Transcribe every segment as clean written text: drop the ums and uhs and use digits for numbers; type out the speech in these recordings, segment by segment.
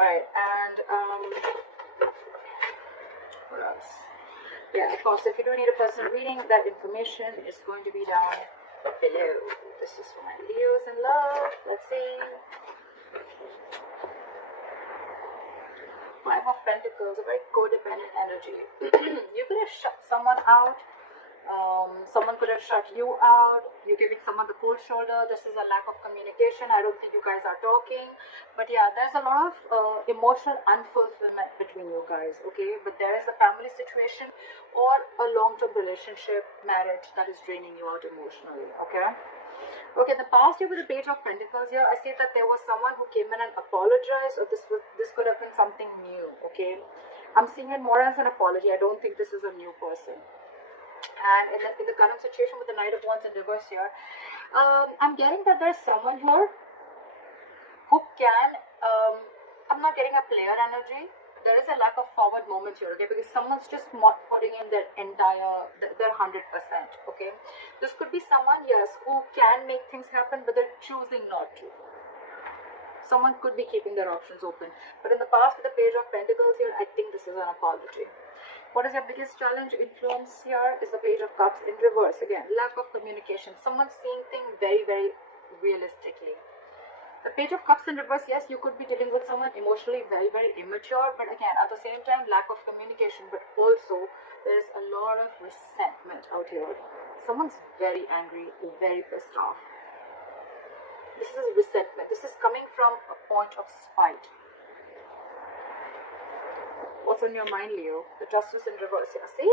Alright, and what else? Yeah, of course, if you do need a personal reading, that information is going to be down below. This is for my Leos in love. Let's see. Five of Pentacles, a very codependent energy. You could have shut someone out. Someone could have shut you out. You're giving someone the cold shoulder. This is a lack of communication. I don't think you guys are talking. But yeah, there's a lot of emotional unfulfillment between you guys, okay? But there is a family situation or a long-term relationship, marriage that is draining you out emotionally, okay? Okay, in the past year with the Page of Pentacles here, I see that there was someone who came in and apologized, or this could have been something new, okay? I'm seeing it more as an apology. I don't think this is a new person. And in the current situation with the Knight of Wands in reverse here, I'm getting that there's someone here who can, I'm not getting a player energy. There is a lack of forward moment here, okay, because someone's just not putting in their entire, their 100%, okay. This could be someone, yes, who can make things happen, but they're choosing not to. Someone could be keeping their options open. But in the past with the Page of Pentacles here, I think this is an apology. What is your biggest challenge? Influence here is the Page of Cups in reverse. Again, lack of communication. Someone's seeing things very, very realistically. The Page of Cups in reverse, yes, you could be dealing with someone emotionally very, very immature, but again, at the same time, lack of communication, but also there's a lot of resentment out here. Someone's very angry, very pissed off. This is resentment. This is coming from a point of spite. What's on your mind, Leo? The Justice in reverse here. See?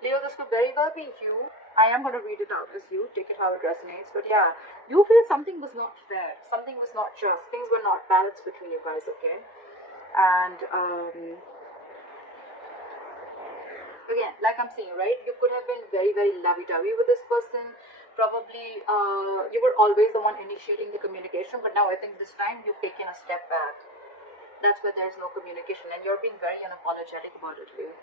Leo, this could very well be you. I am going to read it out as you. Take it how it resonates. But yeah, you feel something was not fair. Something was not just. Things were not balanced between you guys, okay? And again, like I'm saying, right? You could have been very, very lovey-dovey with this person. Probably you were always the one initiating the communication. But now I think this time you've taken a step back. That's where there's no communication. And you're being very unapologetic about it, Leo.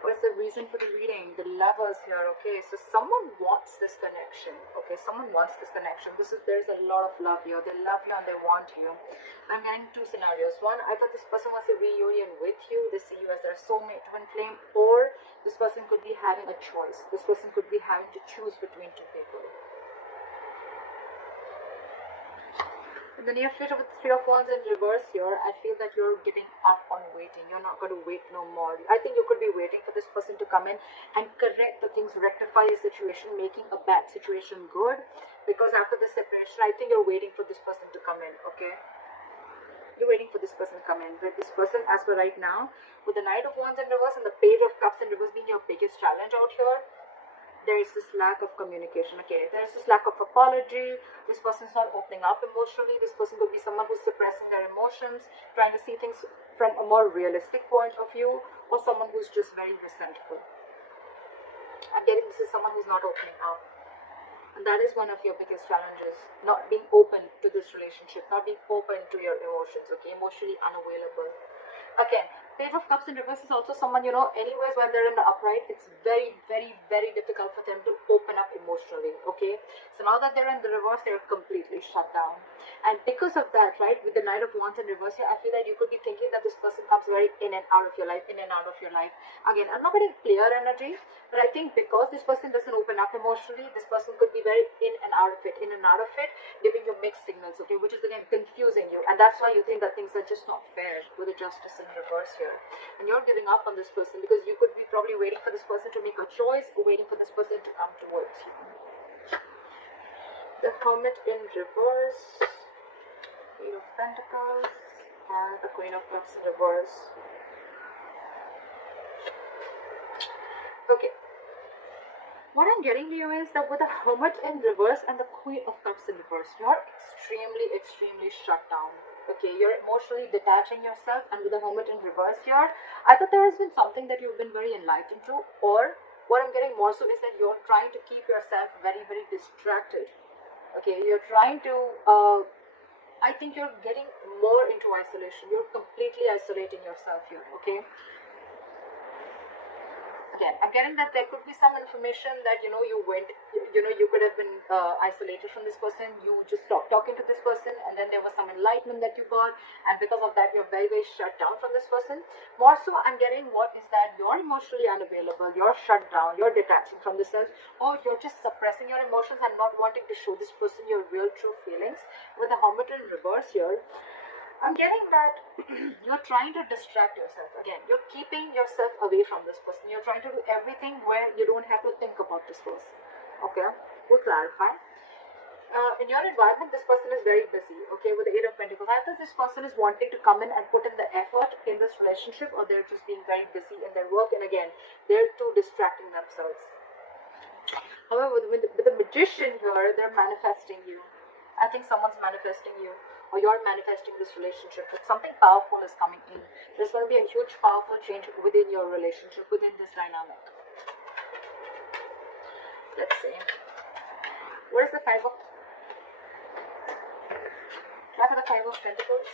What's the reason for the reading? The Lovers here, okay? So someone wants this connection, okay? Someone wants this connection. There's a lot of love here. They love you and they want you. I'm getting two scenarios. One, I thought this person wants a reunion with you. They see you as their soulmate, twin flame, or this person could be having a choice. This person could be having to choose between two people. In the near future with the Three of Wands in reverse here, I feel that you're giving up on waiting. You're not going to wait no more. I think you could be waiting for this person to come in and correct the things, rectify your situation, making a bad situation good. Because after the separation, I think you're waiting for this person to come in, okay? You're waiting for this person to come in. But this person, as for right now, with the Knight of Wands in reverse and the Page of Cups in reverse being your biggest challenge out here, there is this lack of communication, okay? There is this lack of apology. This person is not opening up emotionally. This person could be someone who's suppressing their emotions, trying to see things from a more realistic point of view, or someone who's just very resentful. I'm getting this is someone who's not opening up. And that is one of your biggest challenges, not being open to this relationship, not being open to your emotions, okay? Emotionally unavailable. Again, Page of Cups in reverse is also someone, you know, anyways when they're in the upright, it's very, very, very difficult for them to open up emotionally, okay? So now that they're in the reverse, they're completely shut down. And because of that, right, with the Knight of Wands in reverse here, I feel that you could be thinking that this person comes very in and out of your life, in and out of your life. Again, I'm not getting clear energy, but I think because this person doesn't open up emotionally, this person could be very in and out of it, giving you mixed signals, okay, which is again confusing you. And that's why you think that things are just not fair with the Justice in reverse here. And you're giving up on this person because you could be probably waiting for this person to make a choice or waiting for this person to come towards you. The Hermit in reverse, Queen of Pentacles, and the Queen of Cups in reverse. Okay. What I'm getting here is that with the Hermit in reverse and the Queen of Cups in reverse, you're extremely, extremely shut down. Okay, you're emotionally detaching yourself, and with the Hermit in reverse here, I thought there has been something that you've been very enlightened to, or what I'm getting more so is that you're trying to keep yourself very, very distracted. Okay, you're trying to, I think you're getting more into isolation. You're completely isolating yourself here, okay? Again, I'm getting that there could be some information that you could have been isolated from this person. You just stopped talking to this person, and then there was some enlightenment that you got, and because of that you're very, very shut down from this person. More so, I'm getting what is that you're emotionally unavailable, you're shut down, you're detaching from the self, or you're just suppressing your emotions and not wanting to show this person your real true feelings. With the Hermit in reverse here, I'm getting that you're trying to distract yourself. Again, you're keeping yourself away from this person. You're trying to do everything where you don't have to think about this person. Okay, we'll clarify. In your environment, this person is very busy. Okay, with the Eight of Pentacles, either this person is wanting to come in and put in the effort in this relationship, or they're just being very busy in their work, and again, they're too distracting themselves. However, with the Magician here, they're manifesting you. I think someone's manifesting you, or you're manifesting this relationship, but something powerful is coming in. There's going to be a huge powerful change within your relationship, within this dynamic. Let's see. What is the Five of Pentacles? After the Five of Pentacles.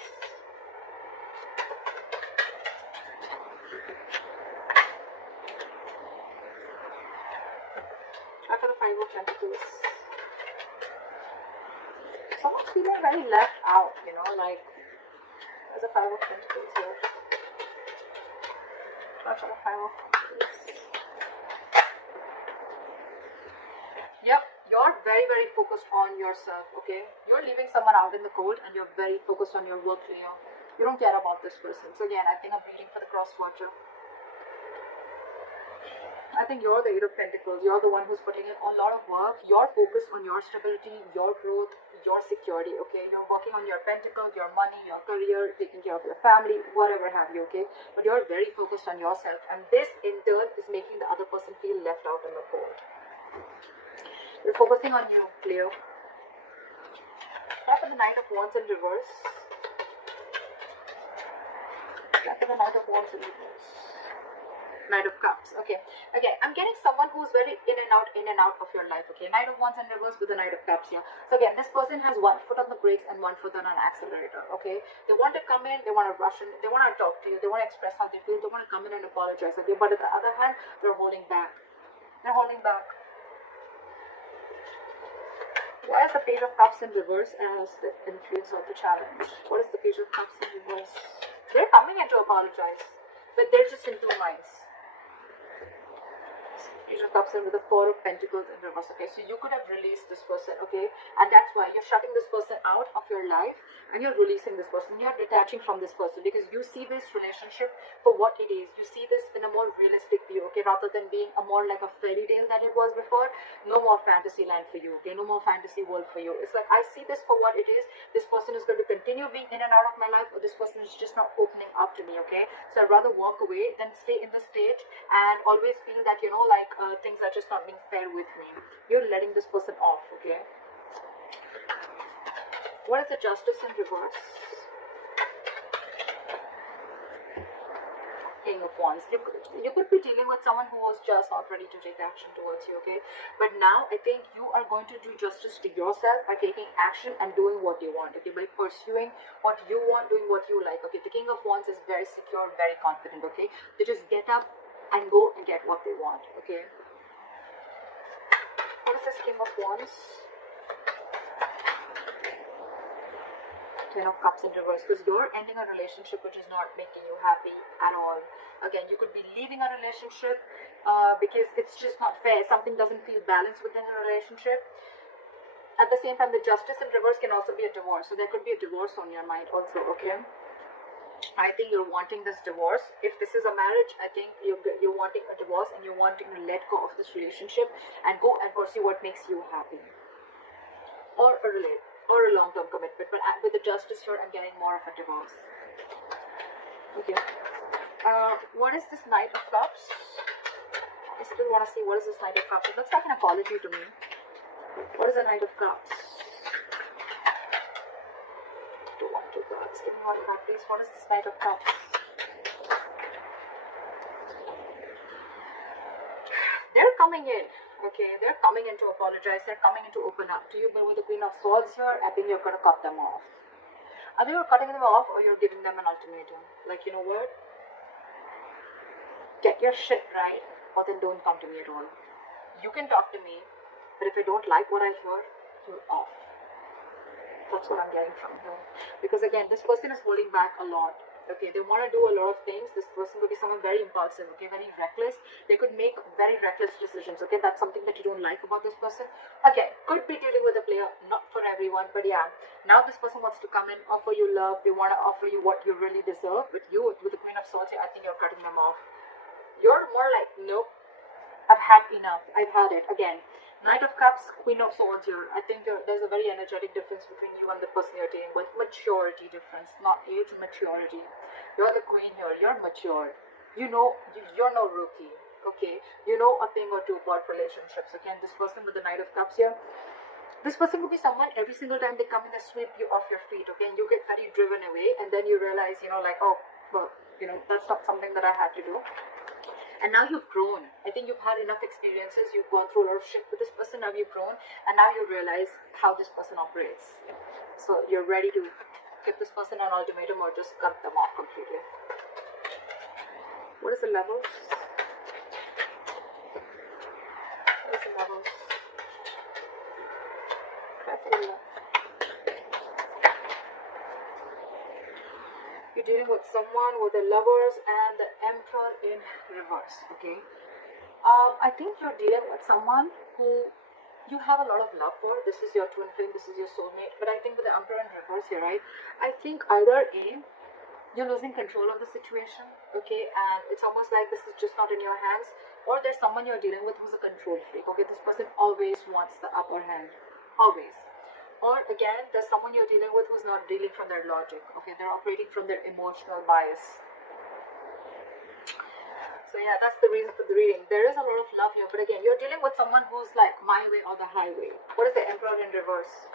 Someone's feeling very left out, like there's a Five of Pentacles here. After the Five of Pentacles. Yep, you're very, very focused on yourself, okay? You're leaving someone out in the cold and you're very focused on your work here. You don't care about this person. So again, I think I'm reading for the cross watcher. I think you're the Eight of Pentacles. You're the one who's putting in a lot of work. You're focused on your stability, your growth, your security, okay? You're working on your pentacle, your money, your career, taking care of your family, whatever have you, okay? But you're very focused on yourself, and this in turn is making the other person feel left out in the cold. You're focusing on you, Leo. After the Knight of Wands in reverse. After the Knight of Wands in reverse. Knight of Cups. Okay. Again, I'm getting someone who's very in and out of your life. Okay. Knight of Wands in reverse with the Knight of Cups here. So again, this person has one foot on the brakes and one foot on an accelerator. Okay. They want to come in, they want to rush in, they want to talk to you, they want to express how they feel, they want to come in and apologize. Okay. But on the other hand, they're holding back. They're holding back. Why is the Page of Cups in reverse as the influence of the challenge? What is the Page of Cups in reverse? They're coming in to apologize, but they're just in two minds. Page of Cups in with the Four of Pentacles in reverse. Okay, so you could have released this person, okay, and that's why you're shutting this person out of your life and you're releasing this person. You're detaching from this person because you see this relationship for what it is. You see this in a more realistic view, okay, rather than being a more like a fairy tale that it was before. No more fantasy land for you, okay, no more fantasy world for you. It's like I see this for what it is. This person is going to continue being in and out of my life, or this person is just not opening up to me, okay. So I'd rather walk away than stay in the stage and always feel that, like things are just not being fair with me. You're letting this person off, okay? What is the Justice in reverse? King of Wands. You could be dealing with someone who was just not ready to take action towards you, okay? But now I think you are going to do justice to yourself by taking action and doing what you want, okay? By pursuing what you want, doing what you like, okay? The King of Wands is very secure, very confident, okay? They just get up and go and get what they want, okay? What is this King of Wands? Ten of Cups in reverse, because you're ending a relationship which is not making you happy at all. Again, you could be leaving a relationship because it's just not fair. Something doesn't feel balanced within a relationship. At the same time, the Justice in reverse can also be a divorce. So there could be a divorce on your mind also, okay? I think you're wanting this divorce. If this is a marriage, I think you're wanting a divorce and you're wanting to let go of this relationship and go and pursue what makes you happy. Or a long-term commitment. But with the Justice here, I'm getting more of a divorce. Okay. What is this Knight of Cups? I still want to see what is this Knight of Cups. It looks like an apology to me. What is the Knight of Cups? Give me one card, please. What is this Knight of Cups? They're coming in, okay? They're coming in to apologize. They're coming in to open up to you. But with the Queen of Swords here, I think you're going to cut them off. Either you're cutting them off or you're giving them an ultimatum. Like, you know what? Get your shit right or then don't come to me at all. You can talk to me, but if I don't like what I hear, you're off. That's what I'm getting from here. Because again, this person is holding back a lot. Okay, they want to do a lot of things. This person could be someone very impulsive, okay, very reckless. They could make very reckless decisions, okay. That's something that you don't like about this person. Again, could be dealing with a player, not for everyone, but yeah. Now this person wants to come in, offer you love. They want to offer you what you really deserve. But you, with the Queen of Swords, I think you're cutting them off. You're more like, nope, I've had enough. I've had it. Again, Knight of Cups, Queen of Swords here. I think there's a very energetic difference between you and the person you're dealing with. Maturity difference, not age, maturity. You're the queen here. You're mature. You know, you're no rookie. Okay, you know a thing or two about relationships. Again, this person with the Knight of Cups here. This person could be someone, every single time they come in, they sweep you off your feet. Okay, and you get very driven away, and then you realize, like, oh, well, that's not something that I had to do. And now you've grown. I think you've had enough experiences. You've gone through a lot of shit with this person. Now you've grown. And now you realize how this person operates. So you're ready to give this person an ultimatum or just cut them off completely. What is the levels? What is the levels? You're dealing with someone with the Lovers and the Emperor in reverse, okay? I think you're dealing with someone who you have a lot of love for. This is your twin flame, this is your soulmate. But I think with the Emperor in reverse here, right? I think either A, you're losing control of the situation, okay? And it's almost like this is just not in your hands. Or there's someone you're dealing with who's a control freak, okay? This person always wants the upper hand, always. Or again, there's someone you're dealing with who's not dealing from their logic. Okay, they're operating from their emotional bias. So yeah, that's the reason for the reading. There is a lot of love here, but again, you're dealing with someone who's like my way or the highway. What is the Emperor in reverse?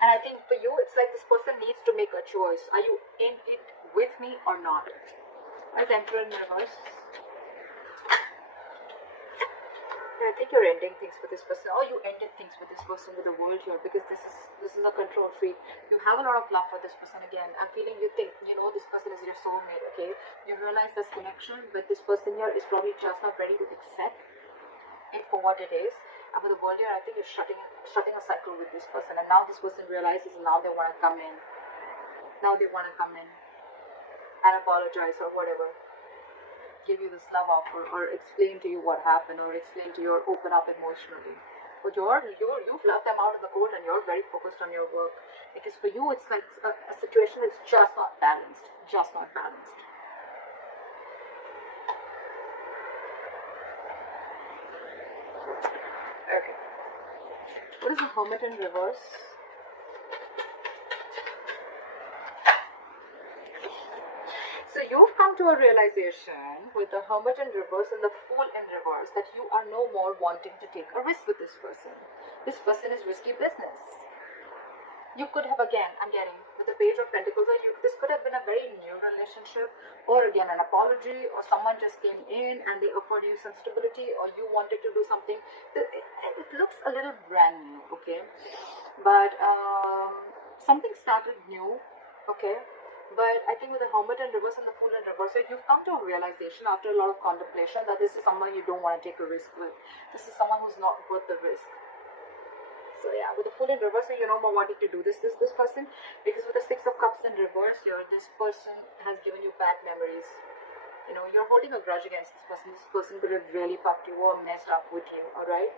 And I think for you, it's like this person needs to make a choice. Are you in it with me or not? What is the Emperor in reverse? I think you're ending things with this person, or you ended things with this person, with the world here, because this is a control freak. You have a lot of love for this person. Again, I'm feeling you think, this person is your soulmate, okay? You realize this connection, but this person here is probably just not ready to accept it for what it is. And with the world here, I think you're shutting a cycle with this person, and now this person realizes now they want to come in. Now they want to come in and apologize or whatever. Give you this love offer or explain to you what happened or explain to you or open up emotionally. But you've left them out of the cold and you're very focused on your work. Because for you it's like a situation that's just not balanced. Just not balanced. Okay. What is the Hermit in reverse? So you've come to a realization with the Hermit in reverse and the Fool in reverse that you are no more wanting to take a risk with this person. This person is risky business. You could have, again, I'm getting, with the Page of Pentacles, this could have been a very new relationship, or again, an apology, or someone just came in and they offered you some stability, or you wanted to do something. It looks a little brand new, okay? But something started new, okay? But I think with the Hermit in reverse and the Fool in reverse, you've come to a realization after a lot of contemplation that this is someone you don't want to take a risk with. This is someone who's not worth the risk. So yeah, with the Fool in reverse, you're no more wanting to do this person, because with the Six of Cups in reverse here, this person has given you bad memories. You're holding a grudge against this person. This person could have really fucked you or messed up with you, alright?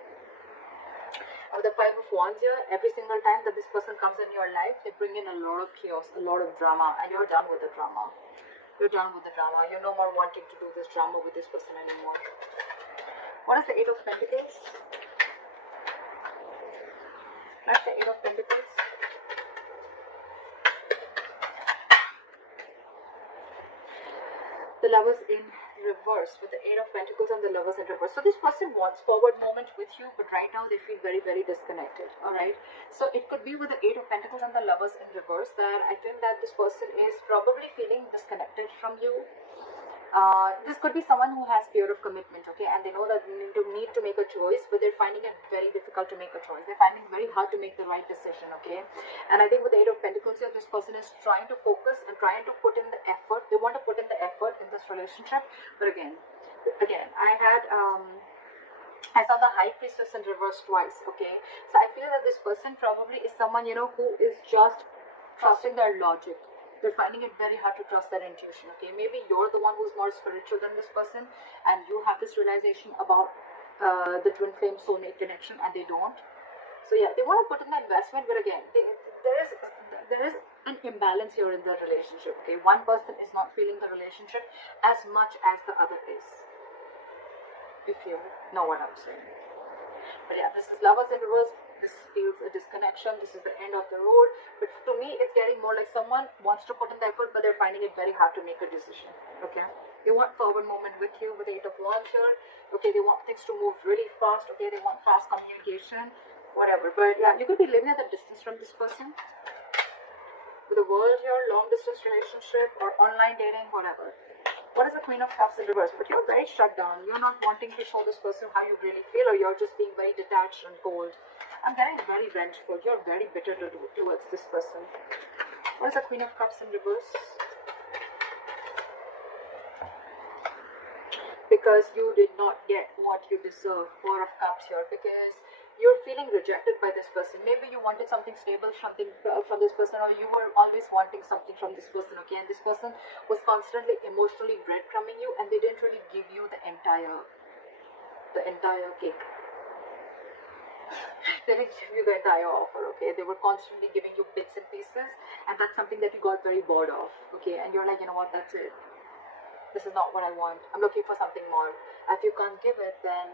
With the Five of Wands here, every single time that this person comes in your life, they bring in a lot of chaos, a lot of drama, and you're done with the drama. You're done with the drama. You're no more wanting to do this drama with this person anymore. What is the Eight of Pentacles? That's the Eight of Pentacles. The Lovers in reverse, with the Eight of Pentacles and the Lovers in reverse. So this person wants forward moment with you, but right now they feel very, very disconnected. Alright, so it could be with the Eight of Pentacles and the Lovers in reverse that I think that this person is probably feeling disconnected from you. This could be someone who has fear of commitment, okay, and they know that they need to make a choice, but they're finding it very difficult to make a choice. They're finding it very hard to make the right decision, okay. And I think with the Eight of Pentacles here, this person is trying to focus and trying to put in the effort. They want to put in the effort in this relationship, but again, again, I saw the High Priestess in reverse twice, okay? So I feel that this person probably is someone, you know, who is just trusting their logic. They're finding it very hard to trust their intuition, okay? Maybe you're the one who's more spiritual than this person, and you have this realization about the twin flame soulmate connection, and they don't. So yeah, they want to put in the investment, but again, there is an imbalance here in the relationship, okay? One person is not feeling the relationship as much as the other is, if you know what I'm saying. But yeah, this is Lovers in reverse. This feels a disconnection. This is the end of the road. But to me, it's getting more like someone wants to put in the effort, but they're finding it very hard to make a decision. Okay? They want forward movement with you with the 8 of Wands here. Okay, they want things to move really fast. Okay, they want fast communication, whatever. But yeah, you could be living at a distance from this person. With the World here, long distance relationship or online dating, whatever. What is the Queen of Cups in reverse? But you're very shut down. You're not wanting to show this person how you really feel, or you're just being very detached and cold. I'm getting very vengeful. You're very bitter towards this person. What is the Queen of Cups in reverse? Because you did not get what you deserve. 4 of Cups here. Because you're feeling rejected by this person. Maybe you wanted something stable, something from this person, or you were always wanting something from this person, okay? And this person was constantly emotionally breadcrumbing you, and they didn't really give you the entire cake. They didn't give you the entire offer, okay? They were constantly giving you bits and pieces, and that's something that you got very bored of, okay? And you're like, you know what, that's it. This is not what I want. I'm looking for something more. If you can't give it, then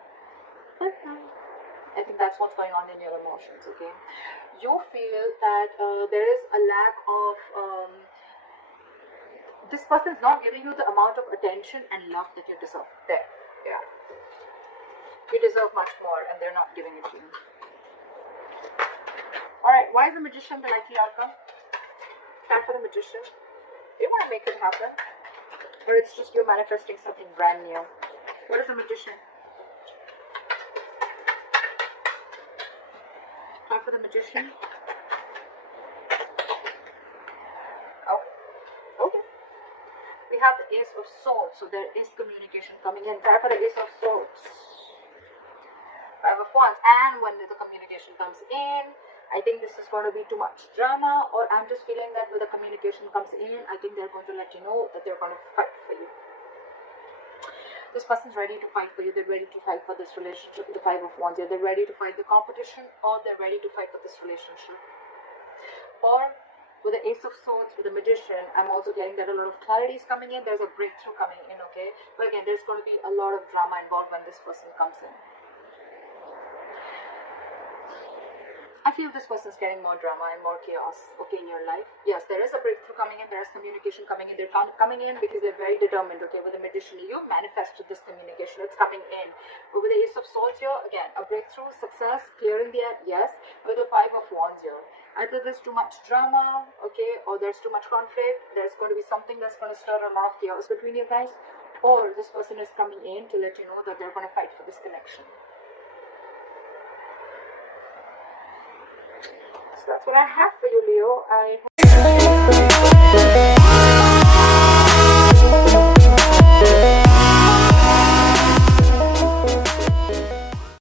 I think that's what's going on in your emotions, okay? You feel that there is a lack of, this person is not giving you the amount of attention and love that you deserve. There, yeah. You deserve much more, and they're not giving it to you. Alright, why is the Magician the likely outcome? Time for the Magician. You want to make it happen, or it's just you're manifesting something brand new. What is the Magician? Time for the Magician. Okay. We have the Ace of Swords, so there is communication coming in. Time for the Ace of Swords. 5 of Wands, and when the communication comes in, I think this is going to be too much drama, or I'm just feeling that when the communication comes in, I think they're going to let you know that they're going to fight for you. This person's ready to fight for you. They're ready to fight for this relationship with the 5 of Wands. They're ready to fight the competition, or they're ready to fight for this relationship. Or with the Ace of Swords, with the Magician, I'm also getting that a lot of clarity is coming in. There's a breakthrough coming in, okay? But again, there's going to be a lot of drama involved when this person comes in. I feel this person's getting more drama and more chaos, okay, in your life. Yes, there is a breakthrough coming in, there is communication coming in. They're coming in because they're very determined, okay. With the Magician, you've manifested this communication, it's coming in. But with the Ace of Swords here, again, a breakthrough, success, clearing the air, yes. With the 5 of Wands here, either there's too much drama, okay, or there's too much conflict. There's going to be something that's going to stir a lot of chaos between you guys. Or this person is coming in to let you know that they're going to fight for this connection. So that's what I have for you, Leo. I hope